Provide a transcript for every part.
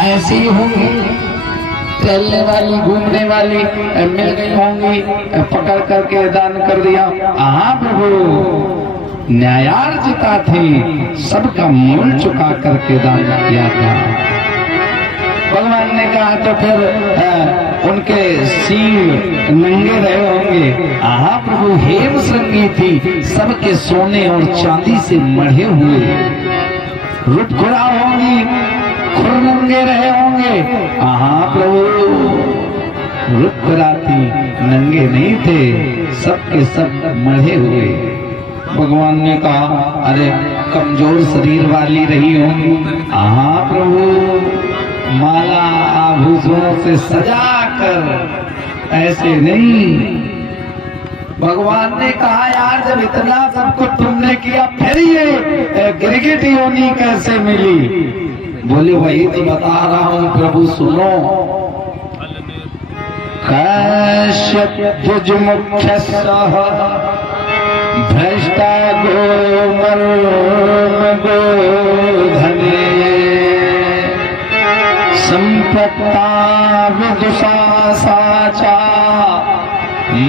ऐसे ही होंगी, टहलने वाली घूमने वाली मिल गई होंगी, पकड़ करके दान कर दिया। हाँ प्रभु, न्यायार्जिता थी, सबका मूल चुका करके दान किया था। भगवान ने कहा तो फिर उनके सींग नंगे रहे होंगे। हाँ प्रभु, हेम श्रृंगी थी, सबके सोने और चांदी से मढ़े हुए रुपखुरा होंगी, खुरनंगे रहे होंगे। हाँ प्रभु, रुपखुरा थी, नंगे नहीं थे, सबके सब मढ़े हुए। भगवान ने कहा अरे कमजोर शरीर वाली रही होंगी। हाँ प्रभु, माला आभूषणों से सजा कर, ऐसे नहीं। भगवान ने कहा यार जब इतना सब कुछ तुमने किया फिर ये गिरगिट योनि कैसे मिली? बोले वही तो बता रहा हूं प्रभु, सुनो। कश्यप मुख्य भ्रष्टा गोधने संपत्ता विदुषा साचा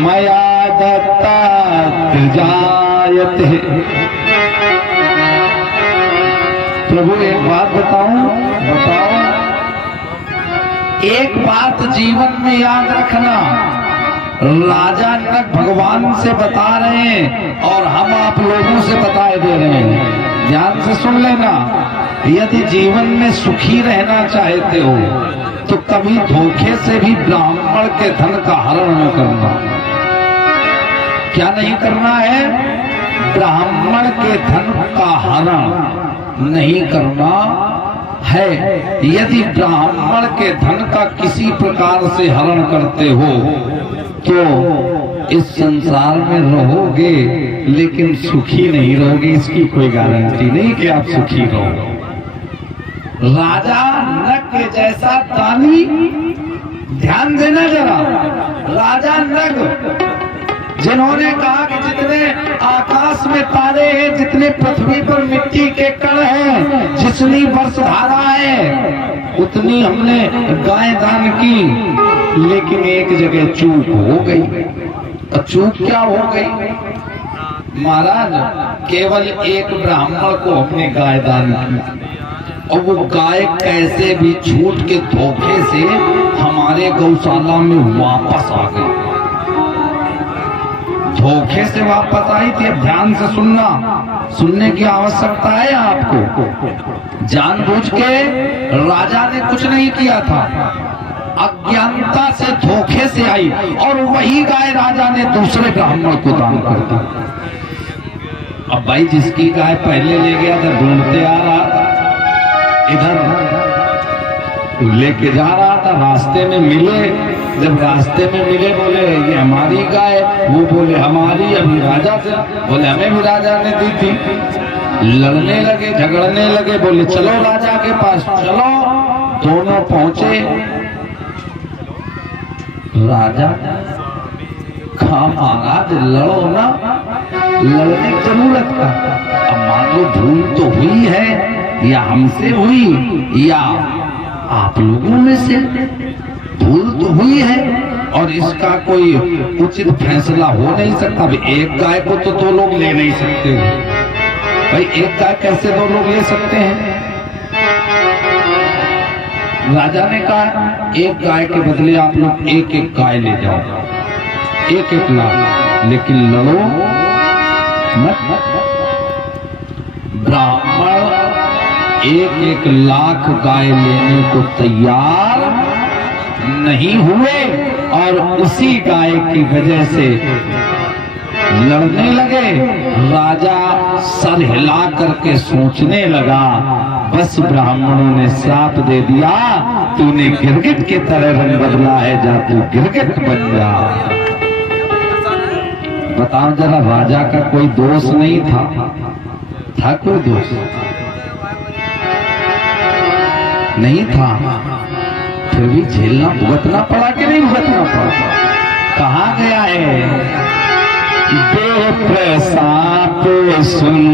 मया दत्ता जायते। प्रभु एक बात बताऊं, एक बात जीवन में याद रखना, राजा जनक भगवान से बता रहे हैं और हम आप लोगों से बताए दे रहे हैं। ध्यान से सुन लेना, यदि जीवन में सुखी रहना चाहते हो तो कभी धोखे से भी ब्राह्मण के धन का हरण न करना। क्या नहीं करना है? ब्राह्मण के धन का हरण नहीं करना है। यदि ब्राह्मण के धन का किसी प्रकार से हरण करते हो तो इस संसार में रहोगे लेकिन सुखी नहीं रहोगे, इसकी कोई गारंटी नहीं कि आप सुखी रहोगे। राजा नग के जैसा दानी, ध्यान देना जरा, राजा नग जिन्होंने कहा कि जितने आकाश में तारे हैं, जितने पृथ्वी पर मिट्टी के कण हैं, जितनी वर्षधारा है उतनी हमने गाय दान की, लेकिन एक जगह चूक हो गई। और चूक क्या हो गई? महाराज केवल एक ब्राह्मण को हमने गाय दान की और वो गाय कैसे भी छूट के धोखे से हमारे गौशाला में वापस आ गई। धोखे से वापस आई थी। अब ध्यान से सुनना, सुनने की आवश्यकता है आपको। जानबूझ के राजा ने कुछ नहीं किया था, अज्ञानता से धोखे से आई और वही गाय राजा ने दूसरे ब्राह्मण को दान कर दी। अब भाई जिसकी गाय पहले ले गया था ढूंढते आ रहा था, इधर लेके जा रहा था, रास्ते में मिले। जब रास्ते में मिले बोले ये हमारी गाय, वो बोले हमारी, अभी राजा से, बोले हमें भी राजा ने दी थी। लड़ने लगे, झगड़ने लगे, बोले चलो राजा के पास चलो। दोनों पहुंचे, राजा कहा महाराज लड़ो ना, लड़ने की जरूरत का, अब मान लो भूल तो हुई है, या हमसे हुई या आप लोगों में से, भूल तो हुई है और इसका कोई उचित फैसला हो नहीं सकता। एक गाय को तो दो लोग ले नहीं सकते हो भाई, एक गाय कैसे दो लोग ले सकते हैं? राजा ने कहा एक गाय के बदले आप लोग एक एक गाय ले जाओ, एक एक लाख, लेकिन लड़ो मत। ब्राह्मण एक एक लाख गाय लेने को तैयार नहीं हुए और उसी गाय की वजह से लड़ने लगे। राजा सर हिला करके सोचने लगा, बस ब्राह्मणों ने श्राप दे दिया, तूने गिरगिट की तरह रंग बदला है, जा तू गिरगिट बन जा। बताओ जरा, राजा का कोई दोष नहीं था कोई दोष नहीं था, फिर भी झेलना भुगतना पड़ा कि नहीं भुगतना पड़ा? कहा गया है बेप्रसाप सुन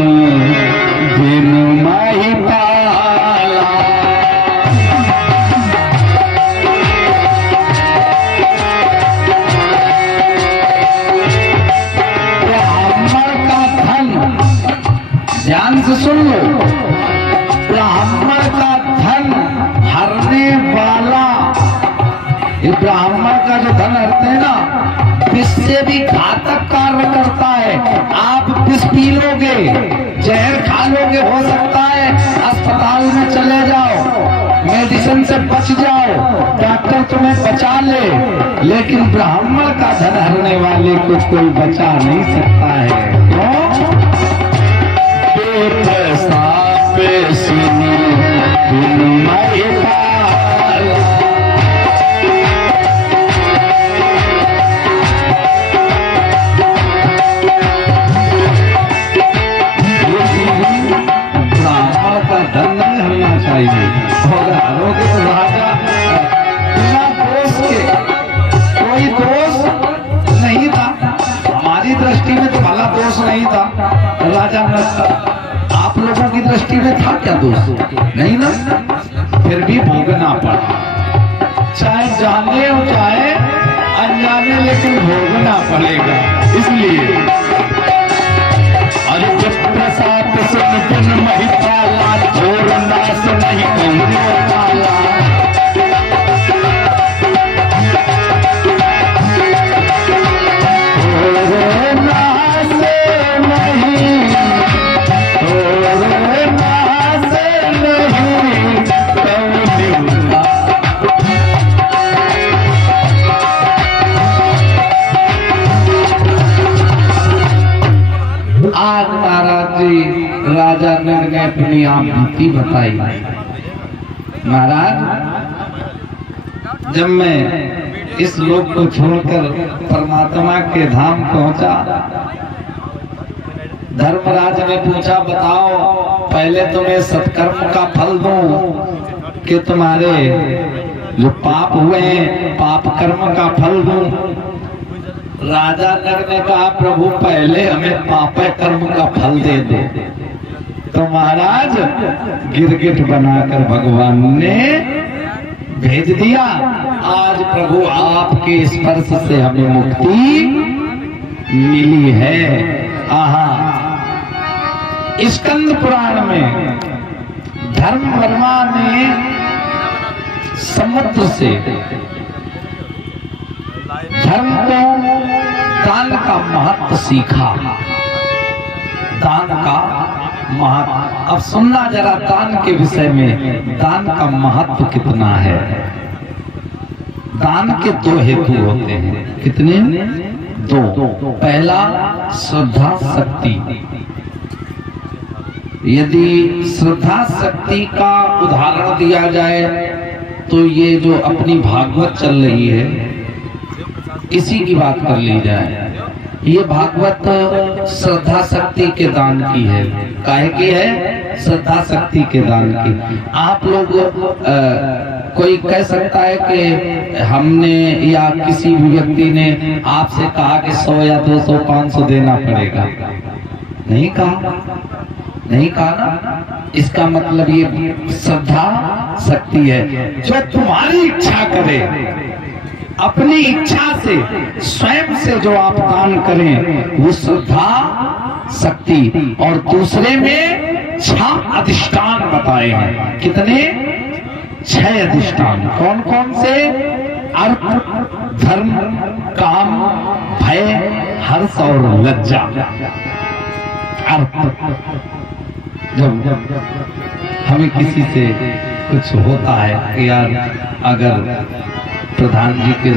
दिन माही पाला, सुन लो, ब्राह्मण का धन हरने वाला, ये ब्राह्मण का जो धन हरते हैं ना, विष से भी घातक कार्य करता है। आप विष पी लोगे, जहर खा लोगे, हो सकता है अस्पताल में चले जाओ, मेडिसिन से बच जाओ, डॉक्टर तुम्हें बचा ले, लेकिन ब्राह्मण का धन हरने वाले को कोई बचा नहीं सकता है। क्यों? ब्राह्मण का धन नहीं हरना चाहिए, और हरोगे तो राजा बिना दोष के, कोई दोष नहीं था हमारी दृष्टि में, तो भला दोष नहीं था राजा नल। आप लोगों की दृष्टि में था क्या दोष? नहीं ना, फिर भी भोगना पड़ा, चाहे जाने और चाहे अनजाने, लेकिन भोगना पड़ेगा। इसलिए अरे प्रसाद सुन दिन महिपाला, छोड़ नाश नहीं कहने वाला। आज महाराज जी राजा नल ने अपनी आप बीती बताई। महाराज, जब मैं इस लोक को छोड़कर परमात्मा के धाम पहुंचा, धर्मराज ने पूछा, बताओ पहले तुम्हें सत्कर्म का फल दूं कि तुम्हारे जो पाप हुए हैं पाप कर्म का फल दूं? राजा नल ने कहा, प्रभु पहले हमें पाप कर्म का फल दे दो। तो महाराज गिरगिट बनाकर भगवान ने भेज दिया। आज प्रभु आपके स्पर्श से हमें मुक्ति मिली है। आहा, स्कंद पुराण में धर्मवर्मा ने समुद्र से धर्म को, दान का महत्व सीखा। दान का महत्व, अब सुनना जरा दान के विषय में, दान का महत्व कितना है। दान के दो हेतु होते हैं। कितने? दो। पहला श्रद्धा शक्ति। यदि श्रद्धा शक्ति का उदाहरण दिया जाए तो ये जो अपनी भागवत चल रही है इसी की बात कर ली जाए। ये भागवत श्रद्धा शक्ति के दान की है। काहे की है? श्रद्धा शक्ति के दान की। आप लोग कोई कह सकता है कि हमने या किसी भी व्यक्ति ने आपसे कहा कि 100 या 200 500 देना पड़ेगा। नहीं कहा, नहीं कहा ना। इसका मतलब ये श्रद्धा शक्ति है। जो तुम्हारी इच्छा करे, अपनी इच्छा से, स्वयं से जो आप दान करें वो श्रद्धा शक्ति। और दूसरे में 6 अधिष्ठान बताए हैं। कितने? 6 अधिष्ठान। कौन कौन से? अर्थ, धर्म, काम, भय, हर्ष और लज्जा। अर्थ, जब हमें किसी से कुछ होता है कि यार अगर प्रधान जी के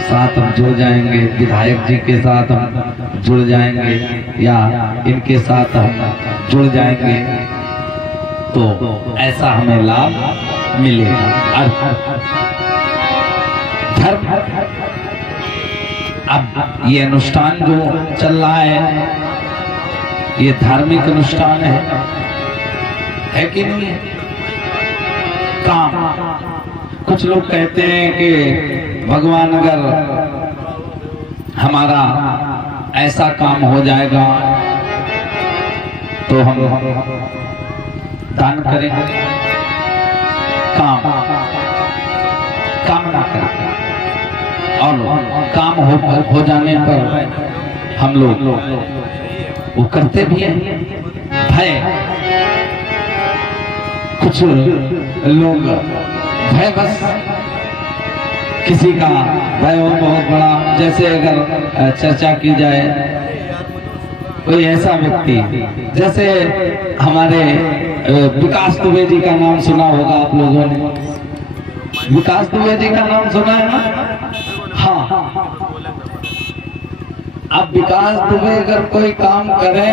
साथ हम जुड़ जाएंगे, विधायक जी के साथ हम जुड़ जाएंगे, या इनके साथ हम जुड़ जाएंगे तो ऐसा हमें लाभ मिलेगा। धर्म, अब ये अनुष्ठान जो चल रहा है ये धार्मिक अनुष्ठान है कि नहीं है? काम, कुछ लोग कहते हैं कि भगवान अगर हमारा ऐसा काम हो जाएगा तो हम दान करेंगे, कामना करेंगे, और काम हो जाने पर हम लोग वो करते भी हैं। भय, कुछ लोग भय बस किसी का भय हो बहुत बड़ा, जैसे अगर चर्चा की जाए कोई ऐसा व्यक्ति, जैसे हमारे विकास दुबे जी का नाम सुना होगा आप लोगों ने। विकास दुबे जी का नाम सुना है ना? हाँ। अब विकास दुबे अगर कोई काम करे,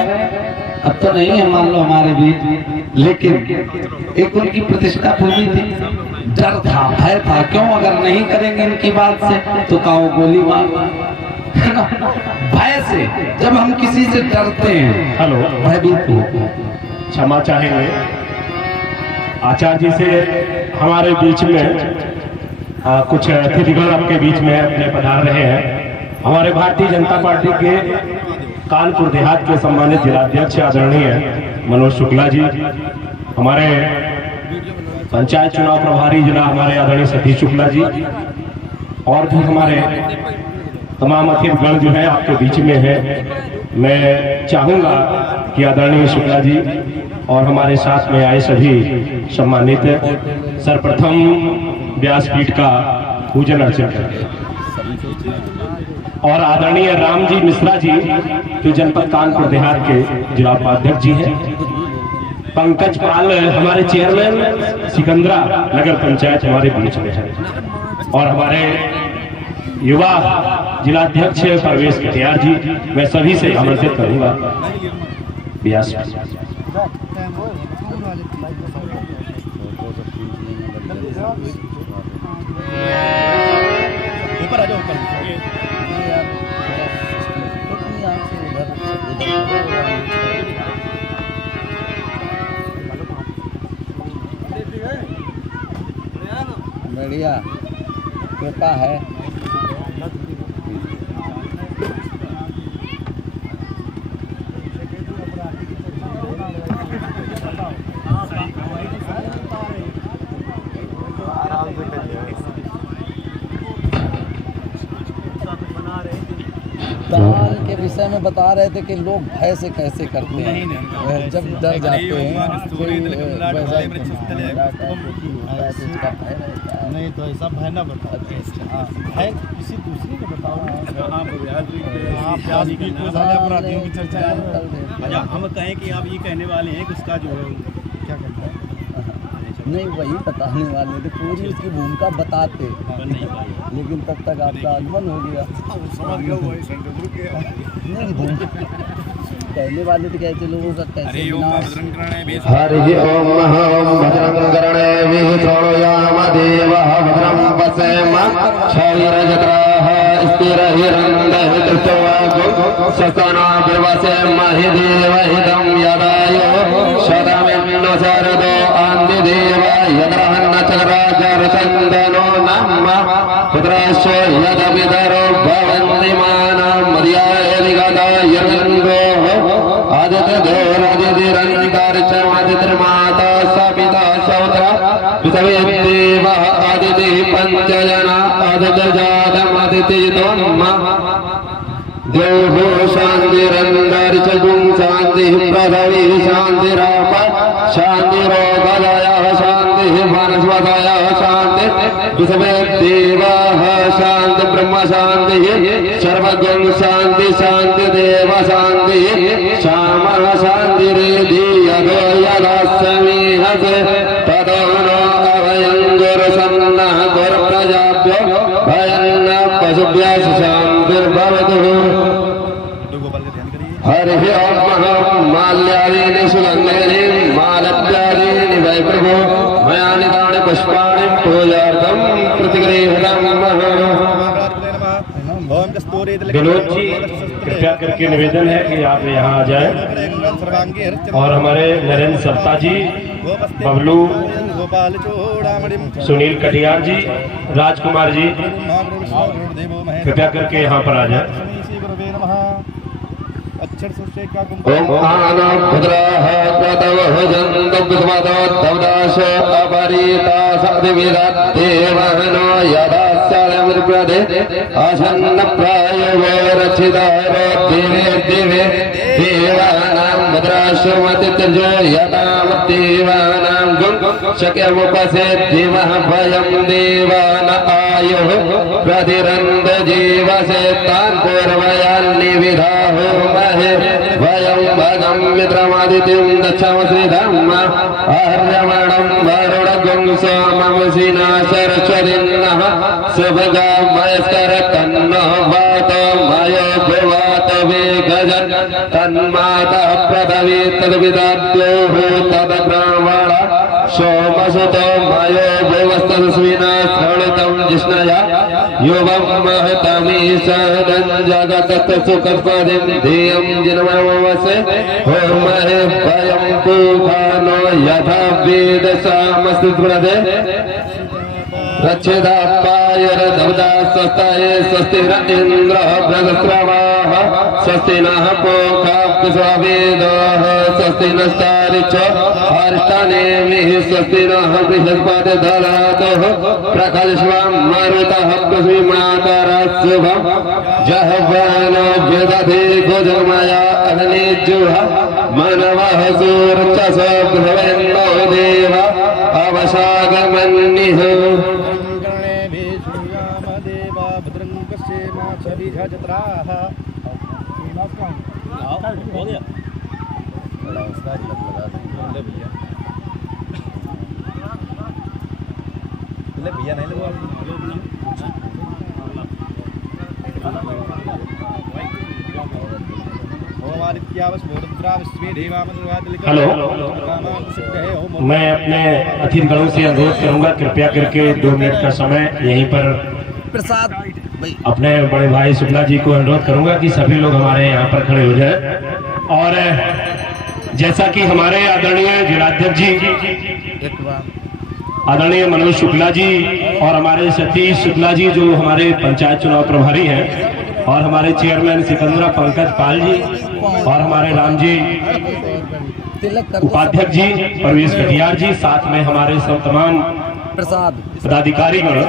अब तो नहीं है मान लो हमारे बीच, लेकिन एक उनकी प्रतिष्ठा भूमि थी, डर था, भय था। क्यों? अगर नहीं करेंगे इनकी बात से तो काओ गोली मार, है ना? भय से, जब हम किसी से डरते हैं, हेलो, भयभीत हो। क्षमा चाहेंगे आचार्य जी से, हमारे बीच में कुछ अतिथिगण आपके बीच में अपने पधार रहे हैं। हमारे भारतीय जनता पार्टी के कानपुर देहात के सम्मानित जिलाध्यक्ष आदरणीय मनोज शुक्ला जी, हमारे पंचायत चुनाव प्रभारी जिला हमारे आदरणीय सतीश शुक्ला जी, और भी हमारे तमाम अतिथिगण जो है आपके बीच में है। मैं चाहूंगा कि आदरणीय शुक्ला जी और हमारे साथ में आए सभी सम्मानित सर्वप्रथम व्यासपीठ का पूजन अर्चन करें। और आदरणीय राम जी मिश्रा जी जो जनपद कानपुर देहात के जिला उपाध्यक्ष जी हैं, पंकज पाल हमारे चेयरमैन सिकंदरा नगर पंचायत हमारे बीच में है, और हमारे युवा जिलाध्यक्ष परवेश कटियार जी, मैं सभी से आमंत्रित करूंगा व्यास। ऊपर आ जाओ, ऊपर बढ़िया कृपा है। दान के विषय में बता रहे थे कि लोग भय से कैसे करते हैं, जब डर जाते हैं नहीं तो ऐसा भय ना बताओ। भय किसी दूसरे को बताओ। अपराधियों की चर्चा है। हम कहें कि आप ये कहने वाले हैं कि उसका जो है क्या कहते हैं, नहीं वही बताने वाले थे, पूरी उसकी भूमिका बताते, लेकिन तब तक आपका आगमन हो गया। नहीं कहने वाले थे कैसे लोगों का कैसे हरि ओम भद्रं कर्णे शृणुयामदेवः भद्रं पश्येम क्षैरजत्राः स्थिरहिरण्यहितृष्टवागुंसस्तनोर्वसेमहि देवहितं यदायुः शतमिन्नो शरदो आन्धिदेव यद्रहन्नचक्राचरचन्दनो नमः पुत्रस्य यदपितरो भवन्ति मानं मर्यादिगता यमिन्द्रोः आदित्यदेवरादितिरन्तरिक्षमादितिर्माता सपिता सौत्र पृथिवीदेवः आदितिः पञ्चजना आदित्यजातमदितितोन्मा देवो शान्तिरन्तरिक्षगुं शान्तिः पृथिवी शान्तिराप शान्तिरोगदयः शान्तिः वनस्पतयः शान्तिः पृथिवीदेवः शान्ति ब्रह्म शान्तिः सर्वज्ञं शान्ति शान्तिदेव शान्तिः श्यामः शान्तिरेधि यदो यदास्मीहत् ततो नो अभयं गुरुसन्नः गुरुप्रजाभ्यो भयन्न पशुभ्यः शान्तिर्भवतु। हरिः ओम माल्यादीनि सुगन्धानि मालव्यादीनि वै प्रभो मया नितानि पुष्पाणि पूजार्थं प्रतिगृह्णामि। विनोद जी कृपया करके निवेदन है कि आप यहाँ आ जाएं, और हमारे नरेंद्र सत्ता जी, बबलू, सुनील कटियार जी, राजकुमार जी कृपया करके यहाँ पर आ जाएं। ओम आनो भद्रः क्रतवः जन्तु विद्वतो दवदाश अपरीता सदिविदत् देवहनो यदा सालमृप्रदे आसन्न प्रायो रचितारो दिवे दिवे देवानां भद्राश्रमतिर्जो यदामदेवानां गुं शक्यमुपसे दिवः भयं देवान आयुः प्रतिरन्द जीवसे तान् पूर्वयान्निविधाहो महे वयं भगं मित्रमादित्यं दक्षमश्रीधर्म आर्यमणं वरुणगुं सोममसिना सरस्वतिन्नः सुभगा मयस्कर तन्नो वातो मयो भुवात वेगजन् तन्माता पृथ्वी तद्विदाद्योः तद्ब्राह्मण सोमसुतो मयो भुवस्तस्मिना श्रणितं जिष्णया युवं महतमीशदं जगतत्सुखपदिं धियं जिनमवसे होमहे भयं पूखानो यथा वेदसामस्तुप्रदे रक्षितापायरधवदा स्वस्ताये स्वस्तिर इन्द्रः बृहस्रवाः स्वस्ति नः पूषा विश्ववेदाः स्वस्ति नस्तारिच हर्षनेमिः स्वस्ति नः बृहस्पतिर्दधातुः प्रकल्श्वं मरुतः पृथ्वीमातरः शुभं जहवानो व्यदधे भुजमया अग्निजुः मनवः सूर्चस भ्रुवेन्दो देव अवसागमन्निः हो गया भैया नहीं लगवा हेलो, मैं अपने अतिथिगणों से अनुरोध करूंगा कृपया करके 2 मिनट का समय यहीं पर प्रसाद अपने बड़े भाई शुक्ला जी को अनुरोध करूंगा कि सभी लोग हमारे यहाँ पर खड़े हो जाएं। और जैसा कि हमारे आदरणीय जिलाध्यक्ष जी आदरणीय मनोज शुक्ला जी और हमारे सतीश शुक्ला जी जो हमारे पंचायत चुनाव प्रभारी हैं, और हमारे चेयरमैन सिकंदरा पंकज पाल जी, और हमारे राम जी उपाध्यक्ष जी परवेश कटियार जी, साथ में हमारे सब तमाम पदाधिकारीगण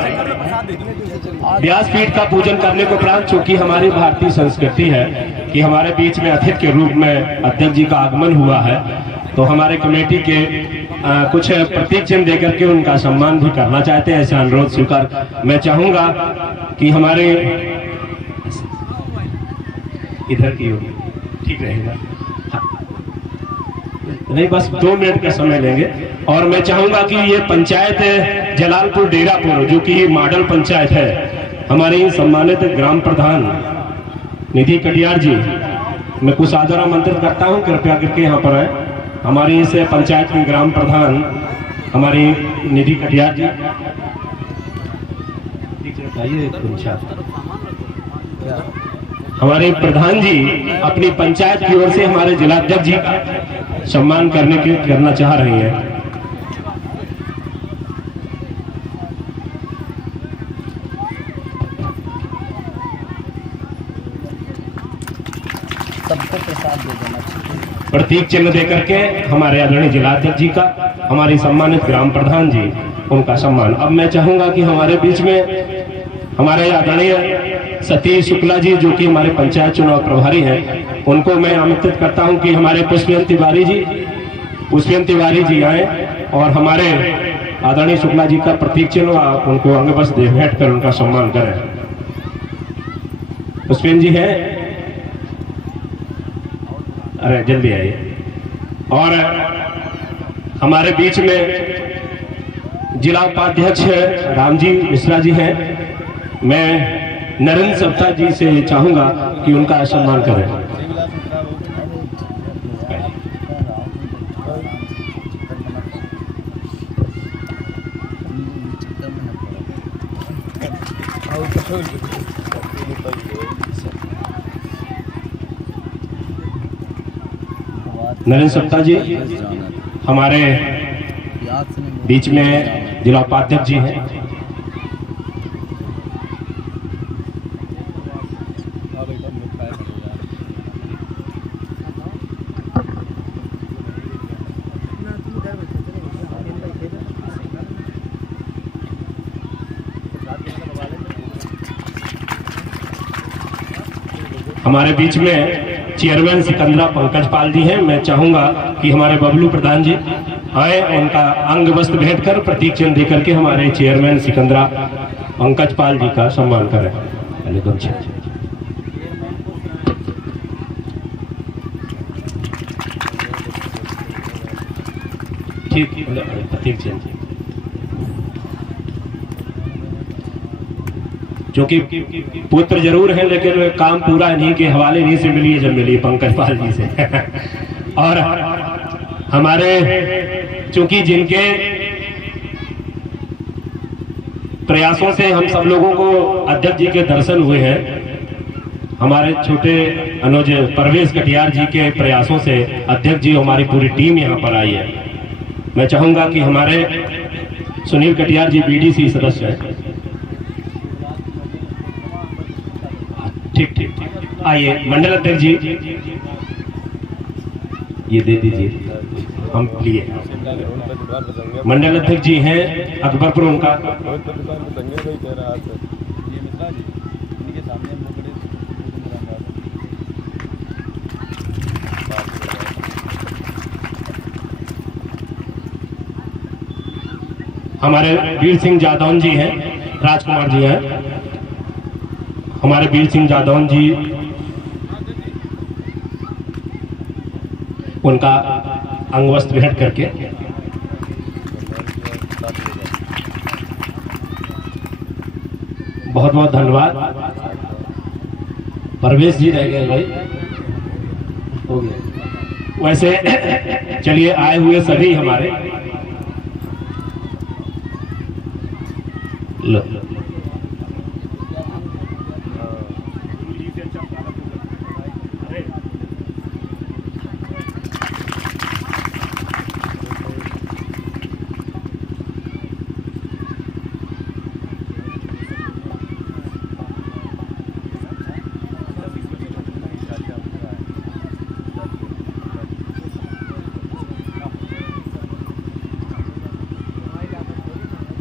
व्यासपीठ का पूजन करने को उपरांत, चूंकि हमारी भारतीय संस्कृति है कि हमारे बीच में अतिथि के रूप में अध्यक्ष जी का आगमन हुआ है, तो हमारे कमेटी के कुछ प्रतीक चिन्ह देकर के उनका सम्मान भी करना चाहते हैं। ऐसा अनुरोध स्वीकार मैं चाहूंगा कि हमारे इधर की ओर ठीक रहेगा। नहीं, बस 2 मिनट का समय लेंगे। और मैं चाहूंगा कि ये पंचायत जलालपुर डेरापुर जो कि मॉडल पंचायत है, हमारी सम्मानित ग्राम प्रधान निधि कटियार जी, मैं कुछ आदर आमंत्रित करता हूं, कृपया करके यहाँ पर आए। हमारी इस पंचायत की ग्राम प्रधान हमारी निधि कटियार जी, हमारे प्रधान जी अपनी पंचायत की ओर से हमारे जिलाध्यक्ष जी का सम्मान करना चाह रही हैं। सबको प्रसाद दे देना, प्रतीक चिन्ह देकर के हमारे आदरणीय जिलाध्यक्ष जी का, हमारी सम्मानित ग्राम प्रधान जी, उनका सम्मान। अब मैं चाहूंगा कि हमारे बीच में हमारे आदरणीय सतीश शुक्ला जी जो कि हमारे पंचायत चुनाव प्रभारी हैं, उनको मैं आमंत्रित करता हूं कि हमारे पुष्पेंद्र तिवारी जी आए और हमारे आदरणीय शुक्ला जी का प्रतीक चिन्ह आप उनको अंगबस भेंट कर उनका सम्मान करें। पुष्पेंद्र जी हैं, अरे जल्दी आइए। और हमारे बीच में जिला उपाध्यक्ष रामजी मिश्रा जी हैं, मैं नरेंद्र सप्ता जी से चाहूंगा कि उनका सम्मान करें। नरेंद्र सप्ता जी हमारे बीच में जिला उपाध्यक्ष जी हैं। हमारे बीच में चेयरमैन सिकंदरा पंकज पाल जी हैं। मैं चाहूंगा कि हमारे बबलू प्रधान जी आए, उनका अंग वस्त्र भेंट कर प्रतीक चिन्ह देकर के हमारे चेयरमैन सिकंदरा पंकज पाल जी का सम्मान करें। पहले ठीक प्रतीक चिन्ह, क्योंकि पुत्र जरूर है लेकिन काम पूरा इन्हीं के हवाले नहीं से मिली है, जब मिली पंकज पाल जी से। और हमारे चूंकि जिनके प्रयासों से हम सब लोगों को अध्यक्ष जी के दर्शन हुए हैं, हमारे छोटे अनुज परवेश कटियार जी के प्रयासों से अध्यक्ष जी हमारी पूरी टीम यहाँ पर आई है। मैं चाहूंगा कि हमारे सुनील कटियार जी बीडीसी सदस्य हैं। ठीक ठीक ठीक, आइए मंडल अध्यक्ष जी, ये दे दीजिए हम लिए। मंडल अध्यक्ष जी हैं अकबरपुर, उनका हमारे वीर सिंह जादौन जी हैं, राजकुमार जी हैं, हमारे वीर सिंह जादौन जी, उनका अंग वस्त्र भेंट करके बहुत बहुत धन्यवाद। परवेश जी रह गए भाई, हो गया। वैसे चलिए आए हुए सभी हमारे लो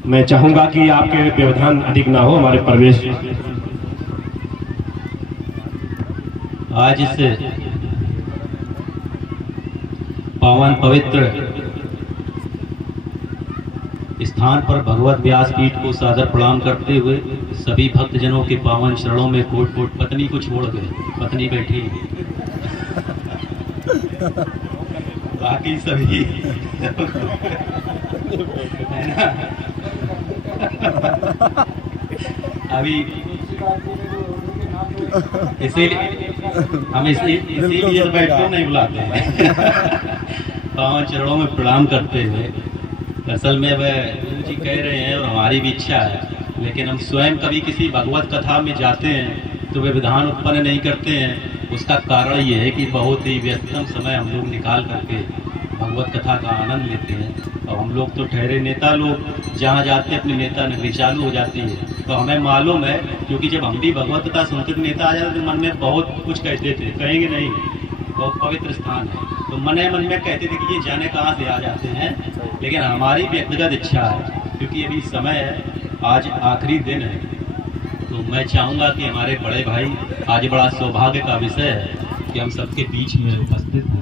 मैं चाहूंगा कि आपके व्यवधान अधिक ना हो। हमारे प्रवेश आज इस पावन पवित्र स्थान पर भगवत व्यास पीठ को सादर प्रणाम करते हुए सभी भक्तजनों के पावन चरणों में कोट कोट पत्नी को छोड़ गए, पत्नी बैठी बाकी सभी है ना। अभी इसीलिए हम इसीलिए बैठ कर नहीं बुलाते हैं। पावन चरणों में प्रणाम करते हुए, असल में वह गुरु जी कह रहे हैं और हमारी भी इच्छा है, लेकिन हम स्वयं कभी किसी भगवत कथा में जाते हैं तो वे विधान उत्पन्न नहीं करते हैं। उसका कारण ये है कि बहुत ही व्यस्तम समय हम लोग निकाल करके भगवत कथा का आनंद लेते हैं। और हम लोग तो ठहरे नेता लोग, जहाँ जाते अपनी नेता नगरी चालू हो जाती है। तो हमें मालूम है, क्योंकि जब हम भी भगवत कथा सुनते तो नेता आ जाते तो मन में बहुत कुछ कहते थे, कहेंगे नहीं बहुत पवित्र स्थान है, तो मन में कहते थे कि ये जाने कहाँ से आ जाते हैं। लेकिन हमारी व्यक्तिगत इच्छा है, क्योंकि अभी समय है, आज आखिरी दिन है, तो मैं चाहूँगा कि हमारे बड़े भाई, आज बड़ा सौभाग्य का विषय है कि हम सबके बीच में उपस्थित हैं।